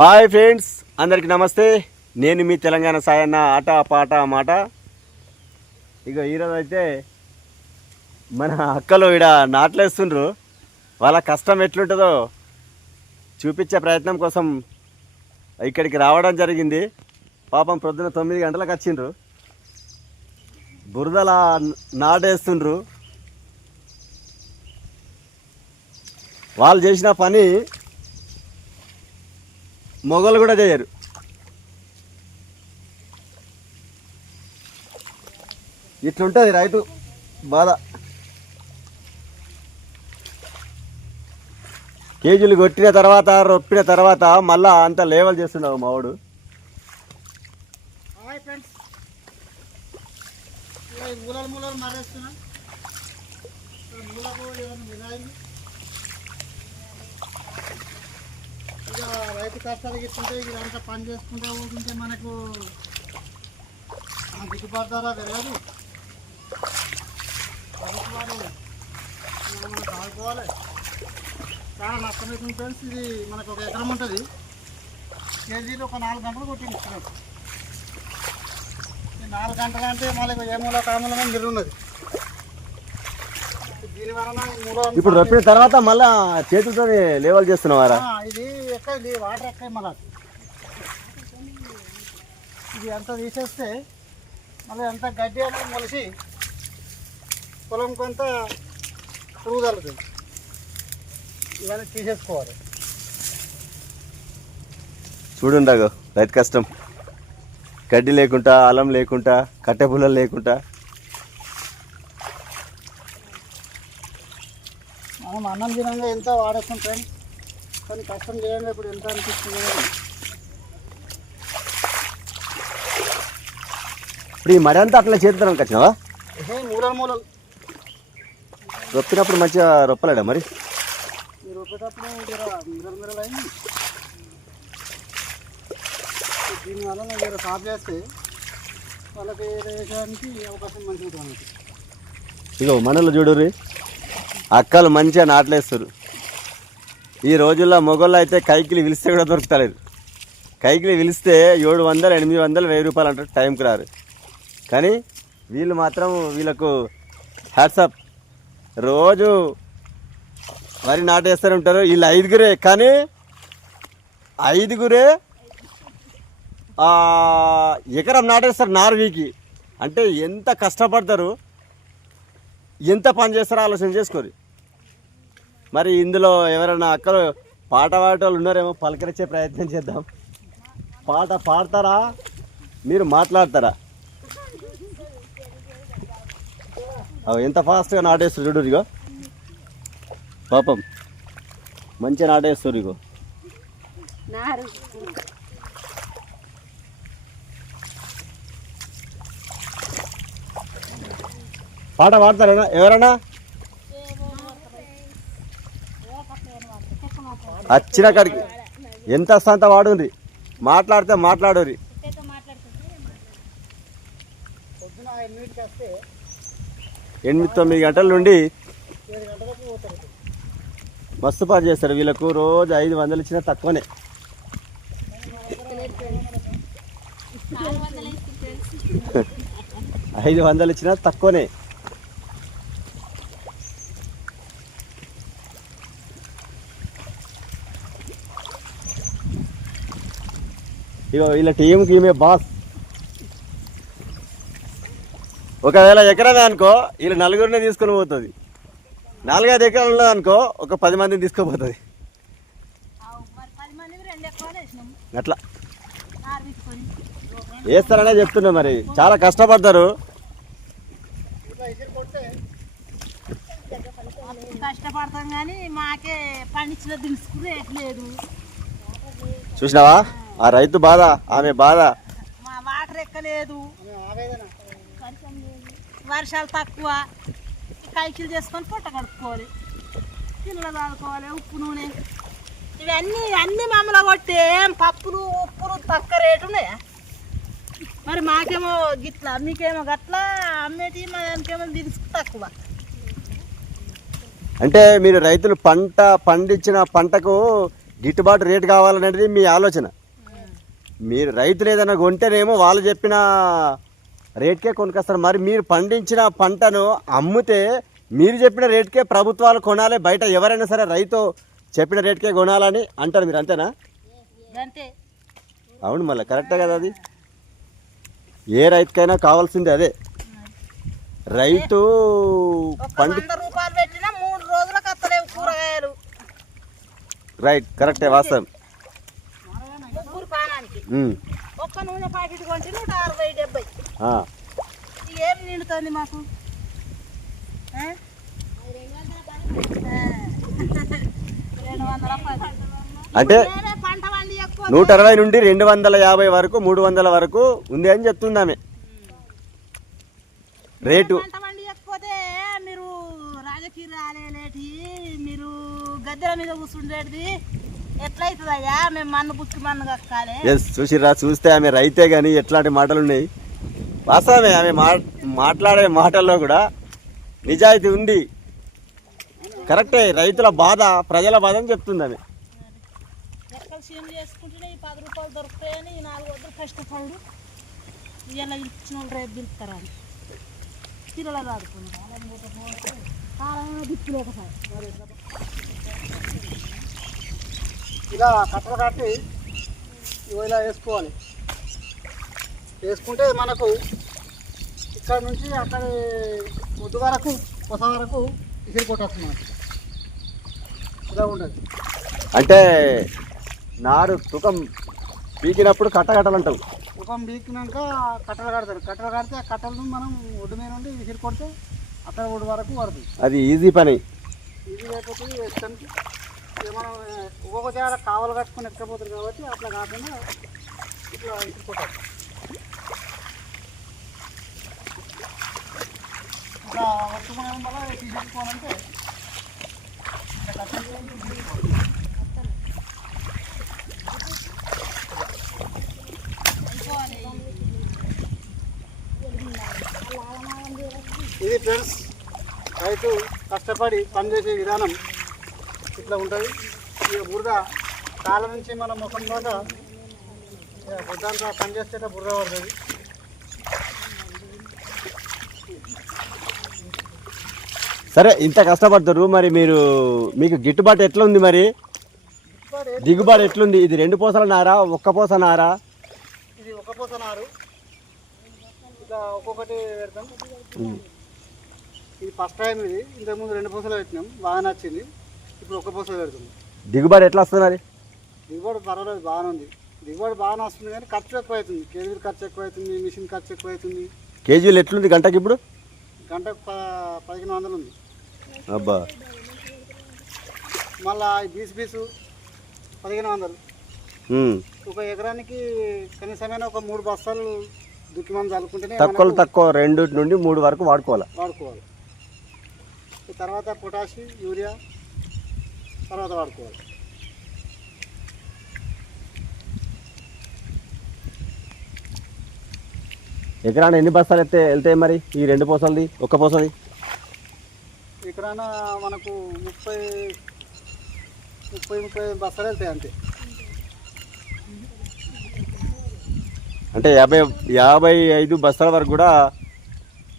Hi friends అందరికీ నమస్తే. నేను మీ తెలంగాణ సాయన్న ఆట పాట మాట. ఇక ఈరోజు అయితే మన అక్కలు ఇక్కడ నాట్లేస్తుండ్రు. వాళ్ళ కష్టం ఎట్లుంటుందో చూపించే ప్రయత్నం కోసం ఇక్కడికి రావడం జరిగింది. పాపం ప్రొద్దున తొమ్మిది గంటలకు వచ్చిండ్రు. బురదల నాటేస్తుండ్రు. వాళ్ళు చేసిన పని మొగలు కూడా చేయరు ఇట్లుంటుంది రైతు బాధ. కేజీలు కొట్టిన తర్వాత రొప్పిన తర్వాత మళ్ళా అంత లేవల్ చేస్తున్నావు మావాడు. Hi friends. మూలలు మూలలు మారేస్తున్నా. మూలకు ఏమైనా మినాయి ఇక రైతు కష్టాలు ఇస్తుంటే ఇదంతా పని చేసుకుంటే ఊరుకుంటే మనకు ఆ గిట్టుబాటు ధర తెలియదు ప్రభుత్వాలు మనకు ఆడుకోవాలి చాలా నష్టం నష్టమవుతుంది ఫ్రెండ్స్. ఇది మనకు ఒక ఎకరం ఉంటుంది. కేజీలు ఒక నాలుగు గంటలు కొట్టించుకున్నాం నాలుగు గంటలు అంటే మళ్ళీ ఏ మూల కామూలమే మిర్రు ఉన్నది దీని వలన ఈ మూల ఇప్పుడు రొప్పిన తర్వాత మళ్ళా చేతులతో లేవల్ చేస్తున్నావారా? ఇది ఎక్క ఇది వాటర్ ఎక్కాయి మళ్ళీ. ఇది అంతా తీసేస్తే మళ్ళీ అంతా గడ్డి అనేది మొలిసి పొలం కొంత పురుగు తగ్గుతుంది ఇవన్నీ తీసేసుకోవాలి. చూడుండగు రైతు కష్టం. గడ్డి లేకుండా అలం లేకుండా కట్టె పుల్లలు లేకుండా మనం అన్నం తినంగా ఎంత వాడేస్తాం ఫ్రెండ్? కానీ కష్టం చేయండి ఇప్పుడు ఎంత అనిపిస్తుంది. ఇప్పుడు ఈ మడి అంతా అట్లా చేతుతానికి వచ్చినావా ఏ మూలలు మూలలు. రొప్పినప్పుడు మంచిగా రొప్పలేడా మరి? మిరలు మిరలు అయింది. దీనివల్ల జర సాఫ్ చేస్తే వాళ్ళకి వేయడానికి అవకాశం మంచిగా ఇగో మనలో చూడుర్రి. అక్కలు మంచిగా నాట్లేస్తారు. ఈ రోజుల్లో మొగోళ్ళు అయితే కైకిలి పిలిస్తే కూడా దొరుకుతలేదు. కైకిలి పిలిస్తే ఏడు వందలు ఎనిమిది వందలు వెయ్యి రూపాయలు అంటారు టైంకి రారు. కానీ వీళ్ళు మాత్రం వీళ్ళకు హ్యాట్సప్ రోజు వరి నాటేస్తూనే ఉంటారు. వీళ్ళు ఐదుగురే కానీ ఐదుగురే ఎకరం నాటేస్తారు నార్వీకి. అంటే ఎంత కష్టపడతారు? ఎంత పని చేస్తారో ఆలోచన చేసుకోరు. మరి ఇందులో ఎవరైనా అక్కలు పాట పాడేటోళ్ళు ఉన్నారేమో పలకరించే ప్రయత్నం చేద్దాం. పాట పాడతారా? మీరు మాట్లాడతారా? ఎంత ఫాస్ట్గా నాటేస్తారు చూడు ఇగో పాపం. మంచిగా నాటేస్తారు ఇగో పాట పాడతారా ఎవరన్నా? వచ్చిన కాడికి. ఎంత వస్తా అంత వాడుండ్రి. మాట్లాడితే మాట్లాడురి ఎనిమిది తొమ్మిది గంటల నుండి మస్తు పని చేస్తారు వీళ్ళకు. రోజు ఐదు వందలు ఇచ్చినా తక్కువనే. ఐదు వందలు ఇచ్చినా తక్కువనే. ఇగో వీళ్ళ టీంకి ఈమె బాస్ ఒకవేళ ఎకరమే అనుకో వీళ్ళు నలుగురిని తీసుకొని పోతుంది. నాలుగైదు ఎకరాలు ఉన్నదనుకో ఒక పది మందిని తీసుకుపోతుంది. అట్లా. వేస్తారనే చెప్తున్నా మరి. చాలా కష్టపడతారు కష్టపడతాం కానీ మాకే పండించిన దినుసుకు రేట్ లేదు. చూసినావా? ఆ రైతు బాధ ఆమె బాధ. మా వాటర్ ఎక్కలేదు. వర్షాలు తక్కువ. కైకిలు చేసుకొని పొట్ట కడుక్కోవాలి. పిల్లలు చదువుకోవాలి ఉప్పు నూనె. ఇవన్నీ అన్ని మమ్మల్ని కొట్టి ఏం పప్పులు ఉప్పులు తక్కువ రేటు ఉన్నాయా? మరి మాకేమో గిట్ల మీకేమో గట్ల అమ్మేటి మాకేమో దినుసు తక్కువ. అంటే మీరు రైతులు పంట పండించిన పంటకు గిట్టుబాటు రేటు కావాలనేది మీ ఆలోచన? మీరు రైతులు ఏదైనా కొంటేనేమో వాళ్ళు చెప్పిన రేట్కే కొనుకొస్తారు. మరి మీరు పండించిన పంటను అమ్మితే మీరు చెప్పిన రేట్కే ప్రభుత్వాలు కొనాలి బయట ఎవరైనా సరే రైతు చెప్పిన రేట్కే కొనాలని అంటారు మీరు అంతేనా? అంతే. అవును మళ్ళీ కరెక్టే కదా అది? ఏ రైతుకైనా కావాల్సింది అదే. రైతు పండి వంద రూపాయలు పెట్టినా మూడు రోజులకు అత్తలేవు కూరగాయలు. రైట్ కరెక్టే వాస్తవం. ఒక్క నూనె ప్యాకెట్ కొంటే నూట అరవై డెబ్బై. ఏమి నిండుతుంది మాకు. అంటే నూట అరవై నుండి రెండు వందల యాభై వరకు మూడు వందల వరకు ఉంది అని చెప్తుంది ఆమె. రేటు. మీరు రాజకీయ రాలేటి మీరు గద్దెల మీద కూర్చుండేది ఎట్లయితుందయ్యా? మేము మన్ను బుక్కి మన్ను కక్కాలి. ఎస్ చూసిరా చూస్తే ఆమె రైతే కానీ ఎట్లాంటి మాటలు ఉన్నాయి వాస్తవమే ఆమె మాట్లాడే మాటల్లో కూడా నిజాయితీ ఉంది. కరెక్టే రైతుల బాధ ప్రజల బాధ అని చెప్తుంది ఆమె. ఎక్కడ సీఎం చేసుకుంటేనే ఈ పది రూపాయలు దొరుకుతాయని ఈ నాలుగు వద్దలు కష్టపడు. ఇలా ఇచ్చిన వాళ్ళు రేపు పిలుస్తారని దిక్కులేకపోయి ఇలా కట్టలు కట్టి ఇలా వేసుకోవాలి. వేసుకుంటే మనకు ఇక్కడ నుంచి అక్కడ ముద్దు వరకు కొస వరకు ఇసిరి కొట్టచ్చు మనకు. ఇలా ఉండదు. అంటే నారు తుకం పీకినప్పుడు కట్టగట్టాలంటావు ఉపం బీకినాక కట్టలు కడతారు. కట్టలు కడితే ఆ కట్టలను మనం ఒడ్డు మీద నుండి విసిరి కొడితే అక్కడ ఒడ్డు వరకు పడుతుంది. అది ఈజీ పని. ఇది లేకపోతే మనం ఒక్కొక్క జాడ కావలు కట్టుకుని ఎక్కపోతుంది కాబట్టి అట్లా కాకుండా ఇట్లా విసిరి ఇట్లా ఒట్టుకోవడం వల్ల తీసేసుకోవాలంటే ఇది ఫ్రెండ్స్ రైతు కష్టపడి పనిచేసే విధానం. ఇట్లా ఉంటుంది. ఈ బురద కాళ్ళ నుంచి మన ముఖం దాకా ఇక బుద్ధంతా పనిచేస్తే బురద పడుతుంది. సరే ఇంత కష్టపడతారు మరి మీరు మీకు గిట్టుబాటు ఎట్లా ఉంది మరి మరి దిగుబడి ఎట్లుంది? ఇది రెండు పూసల నారా ఒక్క పూస నారా? ఇది ఒక పూస నారు. ఇట్లా ఒక్కొక్కటి పెడతాం. ఇది ఫస్ట్ టైం ఇది. ఇంతకుముందు రెండు పూసలు పెట్టినాం. బాగా నచ్చింది. ఇప్పుడు ఒక పూస పెడుతున్నాం దిగుబడి ఎట్లా వస్తుంది మరి? దిగుబడి పర్వాలేదు బాగానే ఉంది. దిగుబడి బాగానే వస్తుంది కానీ ఖర్చు ఎక్కువ అవుతుంది కేజీలు ఖర్చు ఎక్కువ అవుతుంది మిషన్ ఖర్చు ఎక్కువ అవుతుంది కేజీలు ఎట్లుంది గంటకి ఇప్పుడు? గంటకు ప పదిహేను వందలు ఉంది. అబ్బా. మళ్ళా ఈ బీసు బీసు పదిహేను వందలు. ఉమ్. ఒక ఎకరానికి కనీసమైన ఒక మూడు బస్తాలు దుక్కి మంది చల్లుకుంటేనే తక్కువలో మనకు తక్కువ రెండు నుండి మూడు వరకు వాడుకోవాలి? వాడుకోవాలి. ఈ తర్వాత పొటాషి యూరియా తర్వాత వాడుకోవాలి. ఎకరాన ఎన్ని బస్తాలు ఎత్తే వెళ్తాయి మరి? ఈ రెండు పూసలది ఒక్క పూసది ఎకరాన మనకు ముప్పై ముప్పై ముప్పై బస్తాలు వెళ్తాయి అంతే. అంటే యాభై యాభై ఐదు బస్తాల వరకు కూడా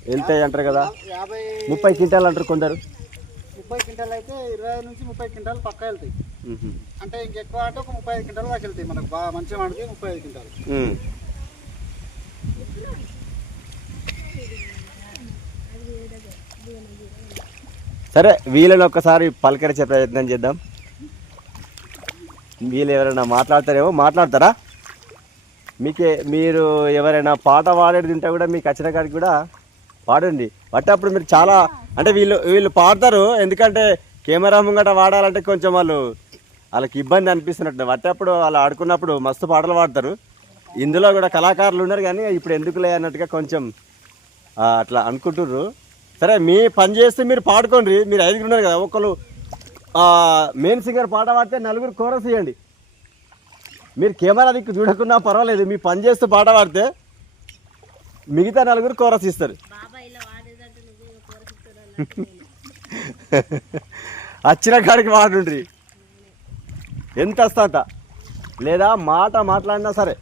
వెళ్తాయి అంటారు కదా? ముప్పై క్వింటాలు అంటారు కొందరు. ముప్పై క్వింటాలు అయితే ఇరవై నుంచి ముప్పై క్వింటాలు పక్కా వెళ్తాయి. అంటే ఇంకెక్కువ అంటే ఒక ముప్పై ఐదు క్వింటాలు దాకా వెళ్తాయి మనకు. బాగా మంచిగా మనకి ముప్పై ఐదు క్వింటాలు. సరే వీళ్ళని ఒక్కసారి పలకరించే ప్రయత్నం చేద్దాం. వీళ్ళు ఎవరైనా మాట్లాడతారేమో మాట్లాడతారా? మీకే మీరు ఎవరైనా పాట పాడేది ఉంటే కూడా మీకు వచ్చిన కాడికి కూడా పాడండి బట్ అప్పుడు మీరు చాలా అంటే వీళ్ళు వీళ్ళు పాడతారు. ఎందుకంటే కెమెరా ముంగట వాడాలంటే కొంచెం వాళ్ళు వాళ్ళకి ఇబ్బంది అనిపిస్తున్నట్టు. బట్టప్పుడు వాళ్ళు ఆడుకున్నప్పుడు మస్తు పాటలు పాడతారు. ఇందులో కూడా కళాకారులు ఉన్నారు కానీ ఇప్పుడు ఎందుకులే అన్నట్టుగా కొంచెం అట్లా అనుకుంటుర్రు. సరే మీ పని చేస్తే మీరు పాడుకోండి. మీరు ఐదుగురు ఉన్నారు కదా ఒకళ్ళు మెయిన్ సింగర్ పాట పాడితే నలుగురు కోరస్ ఇవ్వండి మీరు కెమెరా దిక్కు చూడకున్నా పర్వాలేదు. మీ పని చేస్తూ పాట పాడితే మిగతా నలుగురు కోరస్ ఇస్తారు. వచ్చిన కాడికి వాడుండ్రి. ఎంత వస్తా అంత లేదా మాట మాట్లాడినా సరే.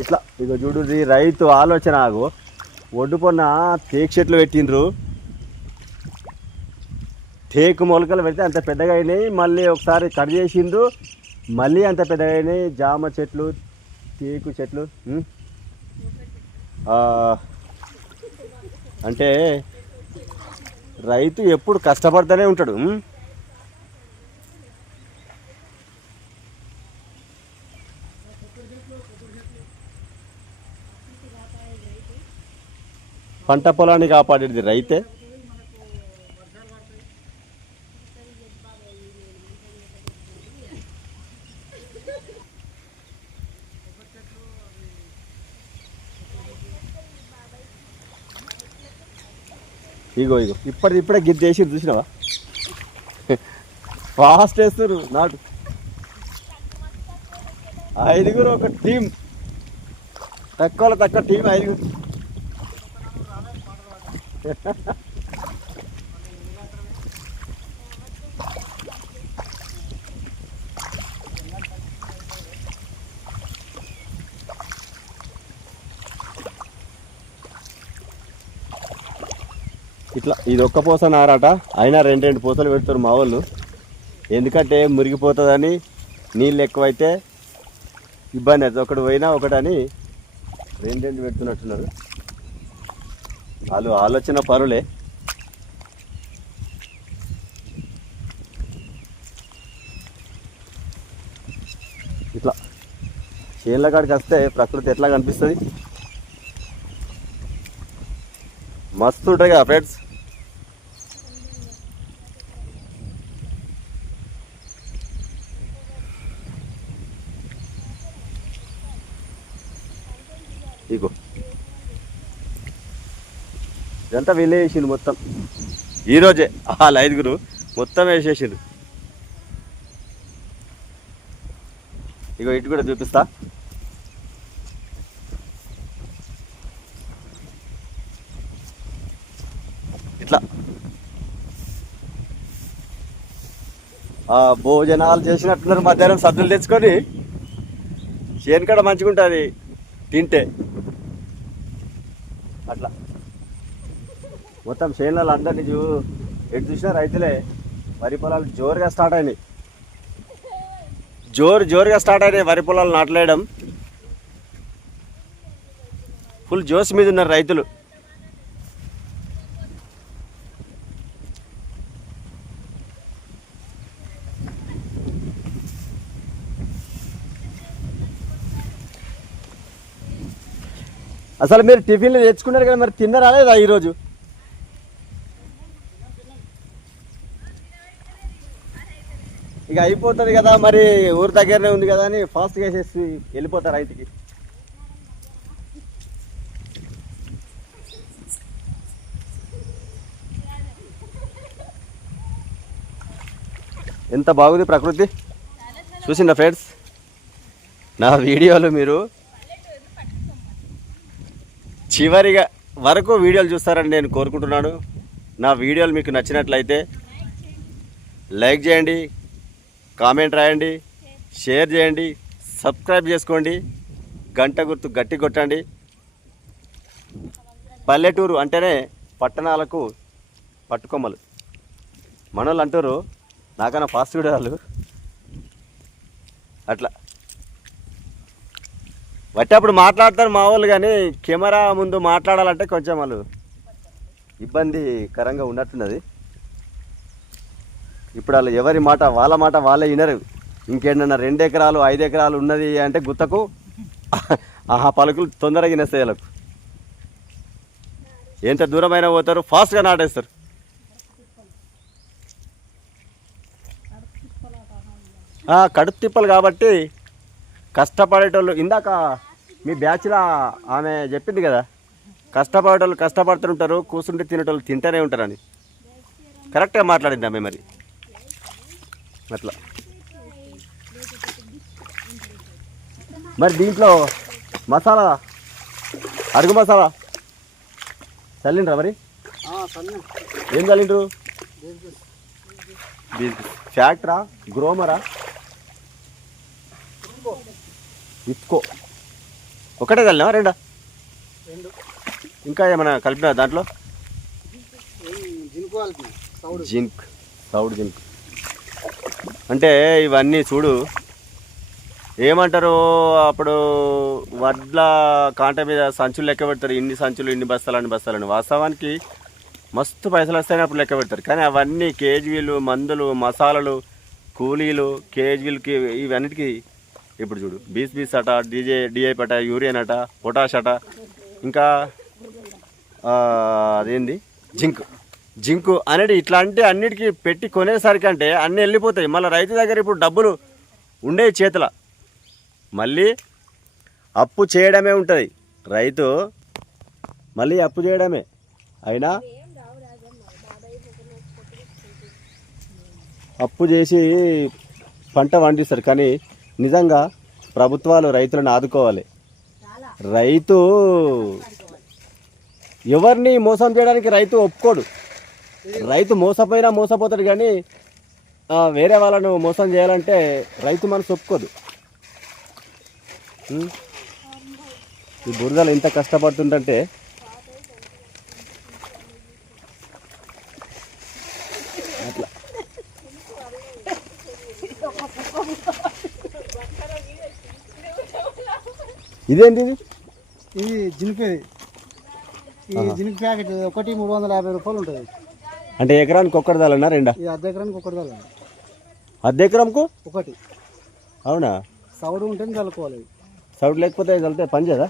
ఇట్లా ఇక చూడు రైతు ఆలోచన ఆగు. ఒడ్డు పొన్న తేక్ చెట్లు పెట్టిండ్రు. టేకు మొలకలు పెడితే అంత పెద్దగా అయినాయి మళ్ళీ ఒకసారి కట్ చేసిండ్రు. మళ్ళీ అంత పెద్దగా అయినాయి జామ చెట్లు తేకు చెట్లు అంటే రైతు ఎప్పుడు కష్టపడుతూనే ఉంటాడు పంట పొలాన్ని కాపాడేది రైతే. ఇగో ఇగో ఇప్పటి ఇప్పుడే గిద్ చేసి చూసినావా? ఫాస్ట్ వేస్తారు నాటు. ఐదుగురు ఒక టీం తక్కువలో తక్కువ టీం ఐదుగురు. ఇట్లా ఇది ఒక్క పూస నారాట. అయినా రెండు రెండు పూసలు పెడతారు మా వాళ్ళు. ఎందుకంటే మురిగిపోతుందని నీళ్ళు ఎక్కువైతే ఇబ్బంది అవుతుంది. ఒకటి పోయినా ఒకటని రెండు రెండు పెడుతున్నట్టున్నారు. వాళ్ళు ఆలోచన పరులే. ఇట్లా చేనుల కాడికి వస్తే ప్రకృతి ఎట్లా కనిపిస్తుంది? మస్తు ఉంటాయి కదా ఫ్రెండ్స్ ఇగో అంతా వెళ్ళేసిండు మొత్తం. ఈరోజే వాళ్ళ ఐదుగురు మొత్తం వేసేసిండు ఇగో ఇటు కూడా చూపిస్తా. ఇట్లా. భోజనాలు చేసినట్టున్నారు మధ్యాహ్నం సద్దులు తెచ్చుకొని. చేనుకాడ మంచిగా ఉంటుంది తింటే అట్లా మొత్తం చేనులలో అందరినీ చూ ఎటు చూసినా రైతులే. వరి పొలాలు జోరుగా స్టార్ట్ అయినాయి. జోరు జోరుగా స్టార్ట్ అయినాయి వరి పొలాలు నాటలేయడం. ఫుల్ జోస్ మీద ఉన్నారు రైతులు. అసలు మీరు టిఫిన్లు తెచ్చుకున్నారు కదా మరి తిన్నారా లేదా ఈరోజు? ఇక అయిపోతుంది కదా మరి ఊరి దగ్గరనే ఉంది కదా అని ఫాస్ట్గా వేసేసి వెళ్ళిపోతారు రైతుకి. ఎంత బాగుంది ప్రకృతి? చూసిందా ఫ్రెండ్స్ నా వీడియోలు మీరు చివరిగా వరకు వీడియోలు చూస్తారని నేను కోరుకుంటున్నాను. నా వీడియోలు మీకు నచ్చినట్లయితే లైక్ చేయండి కామెంట్ రాయండి షేర్ చేయండి సబ్స్క్రైబ్ చేసుకోండి గంట గుర్తు గట్టి కొట్టండి. పల్లెటూరు అంటేనే పట్టణాలకు పట్టుకొమ్మలు. మనోళ్ళు అంటారు నాకన్నా ఫాస్ట్ కూడా వాళ్ళు. అట్లా. వచ్చేప్పుడు మాట్లాడతారు మా వాళ్ళు కానీ కెమెరా ముందు మాట్లాడాలంటే కొంచెం వాళ్ళు ఇబ్బందికరంగా ఉన్నట్టున్నది. ఇప్పుడు వాళ్ళు ఎవరి మాట వాళ్ళ మాట వాళ్ళే వినరు. ఇంకేంటన్నా రెండు ఎకరాలు ఐదు ఎకరాలు ఉన్నది అంటే గుత్తకు ఆ పలుకులు తొందరగా వినేస్తాయి వాళ్ళకు. ఎంత దూరమైనా పోతారు ఫాస్ట్గా నాటేస్తారు. కడుపు తిప్పలు కాబట్టి కష్టపడేటోళ్ళు ఇందాక మీ బ్యాచ్లో ఆమె చెప్పింది కదా కష్టపడేటోళ్ళు కష్టపడుతుంటారు కూర్చుంటే తినేటోళ్ళు తింటూనే ఉంటారని. కరెక్ట్గా మాట్లాడింది ఆమె మరి. అట్లా. మరి దీంట్లో మసాలా అడుగు మసాలా చల్లిండ్రా మరి? ఏం చల్లిండ్రు? ఫ్యాక్టరా? గ్రోమరా? ఇఫ్కో ఒకటే చల్లినా రెండా? ఇంకా ఏమైనా కలిపినా దాంట్లో? జింక్ సౌడ్ జింక్. అంటే ఇవన్నీ చూడు. ఏమంటారు అప్పుడు వడ్ల కాంట మీద సంచులు లెక్క పెడతారు. ఇన్ని సంచులు ఇన్ని బస్తాలు అన్ని బస్తాలని వాస్తవానికి మస్తు పైసలు వస్తాయని అప్పుడు లెక్క పెడతారు. కానీ అవన్నీ కేజీలు మందులు మసాలాలు కూలీలు కేజీలకి ఇవన్నిటికీ ఇప్పుడు చూడు. బీస్ బీస్ అట డీజే డిఐ పట యూరియన్ అట పొటాష్ అట ఇంకా అదేంది? జింక్. జింకు అనేది ఇట్లాంటి అన్నిటికీ పెట్టి కొనేసరికి అంటే అన్నీ వెళ్ళిపోతాయి. మళ్ళీ రైతు దగ్గర ఇప్పుడు డబ్బులు ఉండే చేతుల. మళ్ళీ అప్పు చేయడమే ఉంటుంది. రైతు మళ్ళీ అప్పు చేయడమే. అయినా అప్పు చేసి పంట పండిస్తారు. కానీ నిజంగా ప్రభుత్వాలు రైతులను ఆదుకోవాలి. రైతు ఎవరిని మోసం చేయడానికి రైతు ఒప్పుకోడు. రైతు మోసపోయినా మోసపోతాడు కానీ వేరే వాళ్ళను మోసం చేయాలంటే రైతు మనసు ఒప్పుకోదు? ఈ బురదలు ఇంత కష్టపడుతుందంటే అట్లా. ఇదేంటి ఇది ఇది. జినుకేది ఈ జినుకు ప్యాకెట్ ఒకటి మూడు వందల యాభై రూపాయలు ఉంటుంది. అంటే ఎకరానికి ఒక్కటి దాలన్నా రెండా? ఇది అర్ధ ఎకరానికి ఒకటి కాదు అర్ధ ఎకరంకు? ఒకటి. అవునా? సౌడు ఉంటేనే చల్లుకోవాలి ఇది. సౌడ్ లేకపోతే చల్లితే పని చేయదా?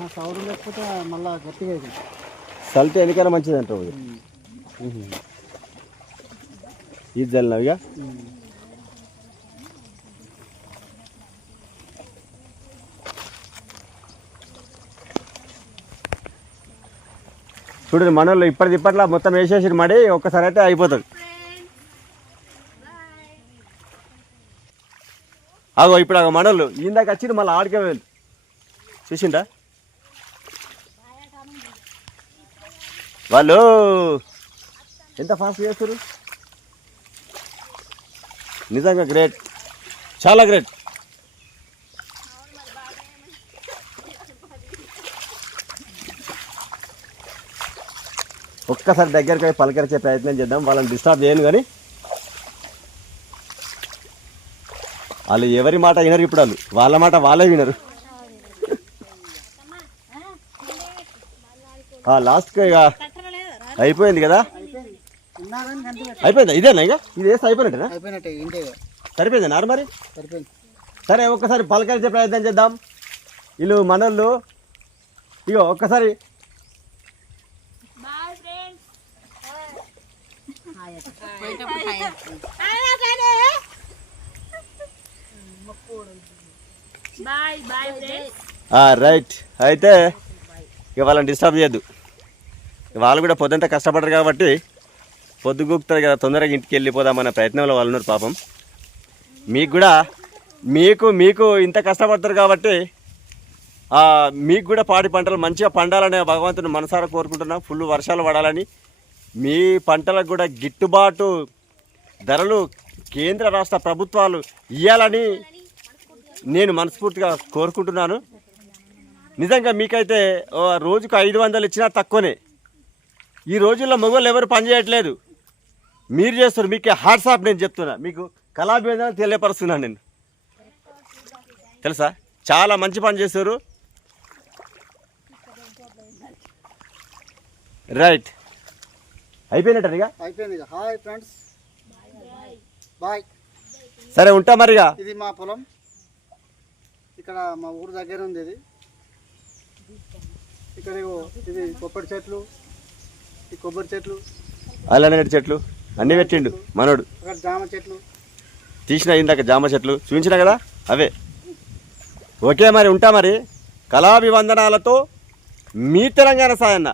ఆ సౌడు లేకపోతే మళ్ళా గట్టిగా అవుతుంది చల్లితే ఎన్నికైనా మంచిది అంటావు ఇది. ఇది చల్లినావు ఇక ఉమ్. చూడండి మనోళ్ళు ఇప్పటిది ఇప్పట్లో మొత్తం వేసేసి మడి ఒక్కసారి అయితే అయిపోతుంది. అగో ఇప్పుడు అగో మనోళ్ళు ఇందాక వచ్చి మళ్ళీ ఆడికే వెళ్ళి చూసిండా వాళ్ళు ఎంత ఫాస్ట్ చేస్తారు నిజంగా గ్రేట్ చాలా గ్రేట్ ఒక్కసారి దగ్గరికి పోయి పలకరించే ప్రయత్నం చేద్దాం. వాళ్ళని డిస్టర్బ్ చేయను కానీ వాళ్ళు ఎవరి మాట వినరు ఇప్పుడు వాళ్ళు. వాళ్ళ మాట వాళ్ళే వినరు. లాస్ట్కి ఇక అయిపోయింది కదా? అయిపోయింది? ఇదేనా ఇక? ఇది వేస్తే అయిపోయినట్టేనా? అయిపోయినట్టే సరిపోయిందా నారు మరి? సరే ఒక్కసారి పలకరించే ప్రయత్నం చేద్దాం. వీళ్ళు మనోళ్ళు ఇగో ఒక్కసారి బాయ్ బాయ్ ఫ్రెండ్స్. రైట్. అయితే ఇక వాళ్ళని డిస్టర్బ్ చేయొద్దు. వాళ్ళు కూడా పొద్దుంతా కష్టపడరు కాబట్టి పొద్దుగూకుతారు కదా తొందరగా ఇంటికి వెళ్ళిపోదామన్న ప్రయత్నంలో వాళ్ళు ఉన్నారు పాపం. మీకు కూడా మీకు మీకు ఇంత కష్టపడతారు కాబట్టి ఆ, మీకు కూడా పాడి పంటలు మంచిగా పండాలనే భగవంతుని మనసారా కోరుకుంటున్నాం. ఫుల్ వర్షాలు పడాలని మీ పంటలకు కూడా గిట్టుబాటు ధరలు కేంద్ర రాష్ట్ర ప్రభుత్వాలు ఇవ్వాలని నేను మనస్ఫూర్తిగా కోరుకుంటున్నాను. నిజంగా మీకైతే ఓ రోజుకు ఐదు వందలు ఇచ్చినా తక్కువనే. ఈ రోజుల్లో మొగోళ్ళు ఎవరు పని చేయట్లేదు. మీరు చేస్తారు మీకే హాట్సాప్ నేను చెప్తున్నా. మీకు కళాభేదాన్ని తెలియపరుస్తున్నాను నేను. తెలుసా? చాలా మంచి పని చేశారు. రైట్. అయిపోయినట్టు అయిపోయింది ఇక. Hi friends. బాయ్. సరే ఉంటా మరిగా. ఇది మా పొలం. ఇక్కడ మా ఊరు దగ్గర ఉంది ఇది. ఇక్కడ ఇగో ఇది కొబ్బరి చెట్లు. ఈ కొబ్బరి చెట్లు. అల్లనేటి చెట్లు. అన్నీ పెట్టిండు మనోడు. అక్కడ జామ చెట్లు. తీసిన ఇందాక జామ చెట్లు. చూపించిన కదా? అవే. ఓకే మరి ఉంటా మరి. కళాభివందనాలతో మీ తెలంగాణ సాయన్న.